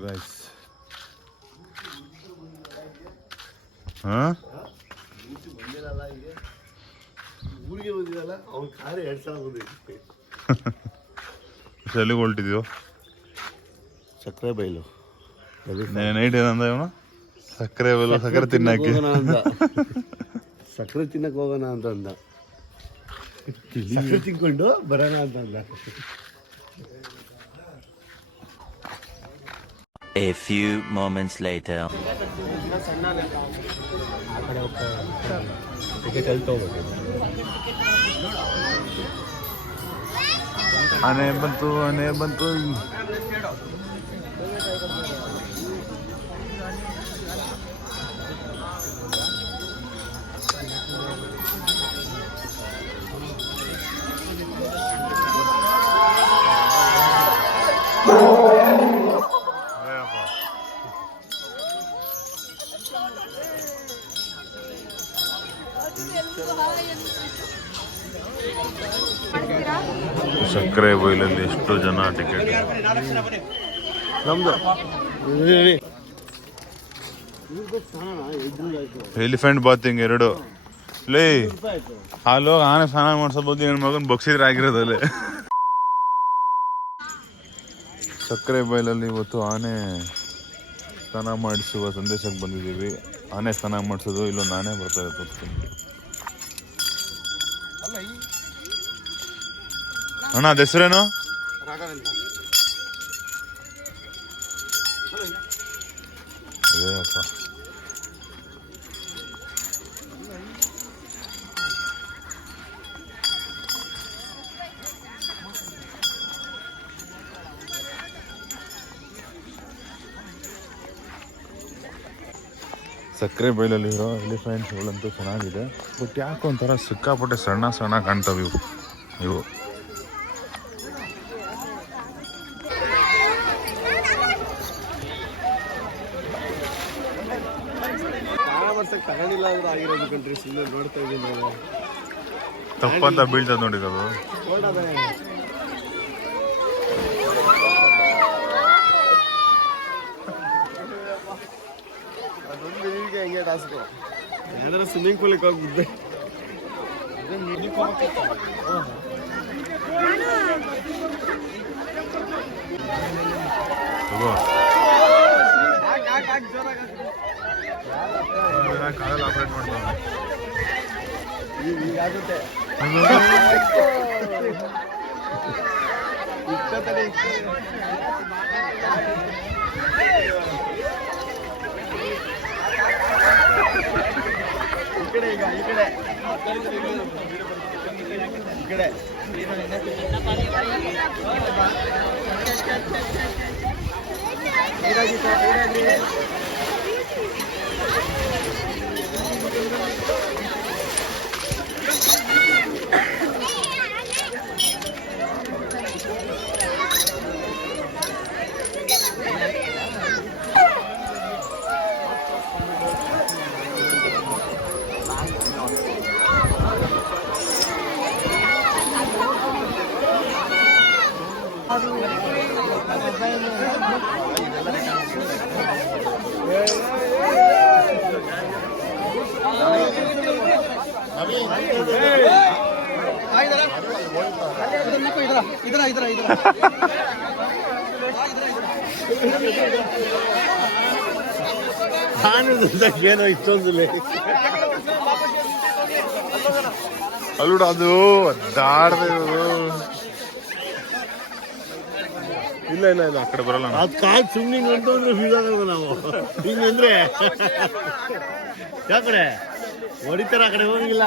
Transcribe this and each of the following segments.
Guys ಹಾಂ? ಬಂದಿರಲ್ಲ ಈಗ ಊರಿಗೆ ಬಂದಿರಲ್ಲ ಅವ್ನ ಕಾರ್ ಎರಡು ಸಲ ಬಂದೈತಿ ಎಲ್ಲಿಗೆ ಹೊಲ್ಟಿದ್ಯೋ ಸಕ್ಕರೆ ಬೈಲು ನೈಟ್ ಏನಂದ ಇವನು? ಸಕ್ಕರೆ ಬೈಲು ಸಕ್ಕರೆ ತಿನ್ನಕ್ಕೆ. ಸಕ್ಕರೆ ತಿನ್ನಕ್ಕೆ ಹೋಗೋಣ ಅಂತ ಅಂದ. ಸಕ್ಕರೆ ತಿನ್ಕೊಂಡು ಬರೋಣ ಅಂತ ಅಂದ. A few moments later. અને બનતું અને બનતું ಸಕ್ಕರೆ ಬೈಲಲ್ಲಿ ಎಷ್ಟು ಜನ ಟಿಕೆಟ್ ನಮ್ದು. ಎಲಿಫೆಂಟ್ ಬಾತಿಂಗ್ ಎರಡು. ಲೇ ಹಾಲು ಆನೆ ಸ್ನಾನ ಮಾಡ್ಸಬಹುದು ನನ್ನ ಮಗನ್ ಬಗ್ಸಿದ್ರೆ ಆಗಿರೋದಲ್ಲಿ ಸಕ್ಕರೆ ಬೈಲಲ್ಲಿ ಇವತ್ತು ಆನೆ ಸ್ನಾನ ಮಾಡಿಸುವ ಸಂದೇಶಕ್ಕೆ ಬಂದಿದ್ದೀವಿ. ಆನೆ ಸ್ನಾನ ಮಾಡಿಸೋದು, ಇಲ್ಲೊಂದು ನಾನೇ ಬರ್ತಾ ಇದೆ ತೋರಿಸ್ತೀನಿ. ಅಣ್ಣ, ಅದ ಹೆಸರೇನು? ಅದೇಪ್ಪ ಸಕ್ಕರೆ ಬೈಲಲ್ಲಿರೋ ಎಲಿಫೆಂಟ್ಸ್ಗಳಂತೂ ಚೆನ್ನಾಗಿದೆ. ಬಟ್ ಯಾಕೆ ಒಂಥರ ಸಿಕ್ಕಾಪಟ್ಟೆ ಸಣ್ಣ ಸಣ್ಣ ಕಾಣ್ತವೆ ಇವು. ಇವು. ತಪ್ಪಂತ ಬೀಳ್ತದೆ ನೋಡಿದ್ರು ನೀರಿಗೆ ಹೆಂಗೆ ಟಾಸ್ಕು ಯಾವ್ದಾರ ಸ್ವಿಮ್ಮಿಂಗ್ ಪೂಲಿಗೆ ಹೋಗ್ಬಿದ್ದೆ ತಗೋ ಕಾಲಲ್ಲಿ ಆಪರೇಟ್ ಮಾಡ್ತಾನೆ ಈಗಾಗುತ್ತೆ ಇಷ್ಟೊತ್ತಲ್ಲಿ ಈ ಕಡೆ ಈಗ ಈ ಕಡೆ. ಈ ಕಡೆ. ಸರ್. ಕಾಣುದು ಏನೋ ಇಷ್ಟೊಂದು ಅಲ್ಲೂಡ ಅದು ದಾಡ್ದೆ ಇಲ್ಲ ಇಲ್ಲ ಇಲ್ಲ. ಆ ಕಡೆ ಬರಲ್ಲ ಅದು ಅದ್ ಕಾಲ್ ಸುಮ್ಮನೆ ಅಂದ್ರೆ ಫೀಲ್ ಆಗಲ್ಲ ನಾವು. ಹಿಂಗಂದ್ರೆ ಯಾಕಡೆ? ಹೊಡಿತಾರ ಆ ಕಡೆ ಹೋಗಿಲ್ಲ.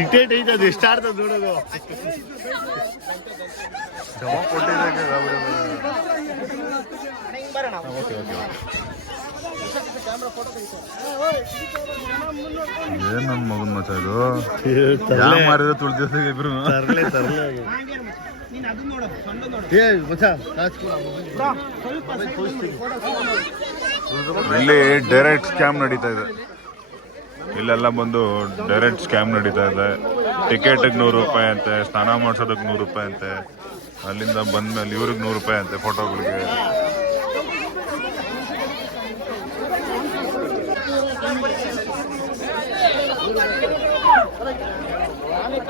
ಇಟೇಟ್ ಐತೆ ಅದು ಎಷ್ಟು ಆಡ್ತದ ನೋಡೋದು. ಜಮ ಕೊಟ್ಟಿದ್ದಕ್ಕೆ ಗಾಬರಿ ಬಂದಿದೆ. Okay okay. ಏನ್ ನನ್ನ ಮಗನ್ ಮಚ್ಚ ಇದು? ಯಾವ ಮಾರಿದ್ರೆ ತುಳ್ದಿದ್ರೆ ಇಬ್ರು? ತರ್ಲೆ ತರ್ಲೆ ಇಲ್ಲಿ ಡೈರೆಕ್ಟ್ ಸ್ಕ್ಯಾಮ್ ನಡೀತಾ ಇದೆ. ಇಲ್ಲೆಲ್ಲ ಬಂದು ಡೈರೆಕ್ಟ್ ಸ್ಕ್ಯಾಮ್ ನಡೀತಾ ಇದೆ. ಟಿಕೆಟಿಗೆ ನೂರು ರೂಪಾಯಿ ಅಂತೆ ಸ್ನಾನ ಮಾಡ್ಸೋದಕ್ಕೆ ನೂರು ರೂಪಾಯಿ ಅಂತೆ ಅಲ್ಲಿಂದ ಬಂದ್ಮೇಲೆ ಇವ್ರಿಗೆ ನೂರು ರೂಪಾಯಿ ಅಂತೆ ಫೋಟೋಗಳಿಗೆ ನಿಮ್ಮ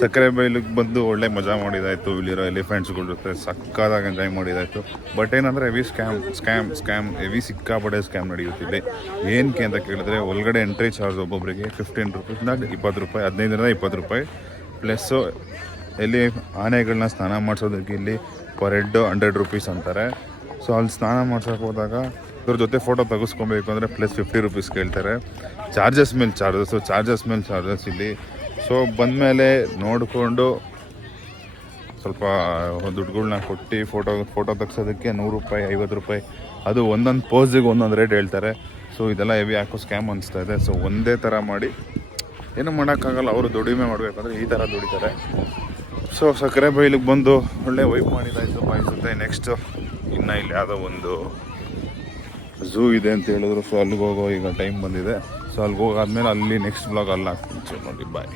ಸಕ್ಕರೆ ಬೈಲಿಗೆ ಬಂದು ಒಳ್ಳೆ ಮಜಾ ಮಾಡಿದಾಯ್ತು ಇಲ್ಲಿರೋ ಎಲಿಫೆಂಟ್ಸ್ಗಳ ಜೊತೆ. ಸಕ್ಕದಾಗಿ ಎಂಜಾಯ್ ಮಾಡಿದಾಯ್ತು. ಬಟ್ ಏನಂದ್ರೆ heavy scam scam scam heavy ಸಿಕ್ಕಾಪಡೆ scam ನಡೆಯುತ್ತಿದೆ. ಏನಕ್ಕೆ ಅಂತ ಕೇಳಿದ್ರೆ ಒಳಗಡೆ ಎಂಟ್ರಿ ಚಾರ್ಜ್ ಒಬ್ಬೊಬ್ಬರಿಗೆ ಫಿಫ್ಟೀನ್ ರುಪೀಸ್ನಾಗ ಇಪ್ಪತ್ತು ರೂಪಾಯಿ ಹದಿನೈದರಿಂದ ಇಪ್ಪತ್ತು ರೂಪಾಯಿ. ಪ್ಲಸ್ಸು ಎಲ್ಲಿ ಆನೆಗಳನ್ನ ಸ್ನಾನ ಮಾಡಿಸೋದಕ್ಕೆ ಇಲ್ಲಿ ಪರ್ ಹೆಡ್ ಹಂಡ್ರೆಡ್ ರುಪೀಸ್ ಅಂತಾರೆ. ಸೊ ಅಲ್ಲಿ ಸ್ನಾನ ಮಾಡ್ಸೋಕೆ ಹೋದಾಗ ಇವ್ರ ಜೊತೆ ಫೋಟೋ ತೆಗೆಸ್ಕೊಬೇಕು ಅಂದರೆ ಪ್ಲಸ್ ಫಿಫ್ಟಿ ರುಪೀಸ್ ಕೇಳ್ತಾರೆ. ಚಾರ್ಜಸ್ ಮೇಲೆ ಚಾರ್ಜಸ್ಸು ಚಾರ್ಜಸ್ ಮೇಲೆ ಚಾರ್ಜಸ್ ಇಲ್ಲಿ. ಸೊ ಬಂದಮೇಲೆ ನೋಡಿಕೊಂಡು ಸ್ವಲ್ಪ ದುಡ್ಡುಗಳ್ನ ಕೊಟ್ಟು ಫೋಟೋ ಫೋಟೋ ತೆಗ್ಸೋದಕ್ಕೆ ನೂರು ರೂಪಾಯಿ, ಐವತ್ತು ರೂಪಾಯಿ, ಅದು ಒಂದೊಂದು ಪೋಸಿಗೆ ಒಂದೊಂದು ರೇಟ್ ಹೇಳ್ತಾರೆ. ಸೊ ಇದೆಲ್ಲ ಹೆವಿ ಹಾಕೋ ಸ್ಕ್ಯಾಮ್ ಅನಿಸ್ತಾ ಇದೆ. ಸೊ ಒಂದೇ ಥರ ಮಾಡಿ, ಏನು ಮಾಡೋಕ್ಕಾಗಲ್ಲ, ಅವರು ದುಡಿಮೆ ಮಾಡಬೇಕಂದ್ರೆ ಈ ಥರ ದುಡಿತಾರೆ. ಸೊ ಸಕ್ಕರೆ ಬೈಲಿಗೆ ಬಂದು ಒಳ್ಳೆ ವೈಪ್ ಮಾಡಿದಾಯಿತು ಬಾಯಿಸುತ್ತೆ ನೆಕ್ಸ್ಟು ಇನ್ನು ಇಲ್ಲಿ ಯಾವುದೋ ಒಂದು ಝೂ ಇದೆ ಅಂತ ಹೇಳಿದ್ರು. ಸೊ ಅಲ್ಲಿಗೆ ಹೋಗೋ ಈಗ ಟೈಮ್ ಬಂದಿದೆ. ಸೊ ಅಲ್ಲಿಗೆ ಹೋಗಾದ್ಮೇಲೆ ಅಲ್ಲಿ ನೆಕ್ಸ್ಟ್ ಬ್ಲಾಗ್ ಅಲ್ಲಿ ಹಾಕ್ತೀನಿ ನೋಡಿ ಬಾಯ್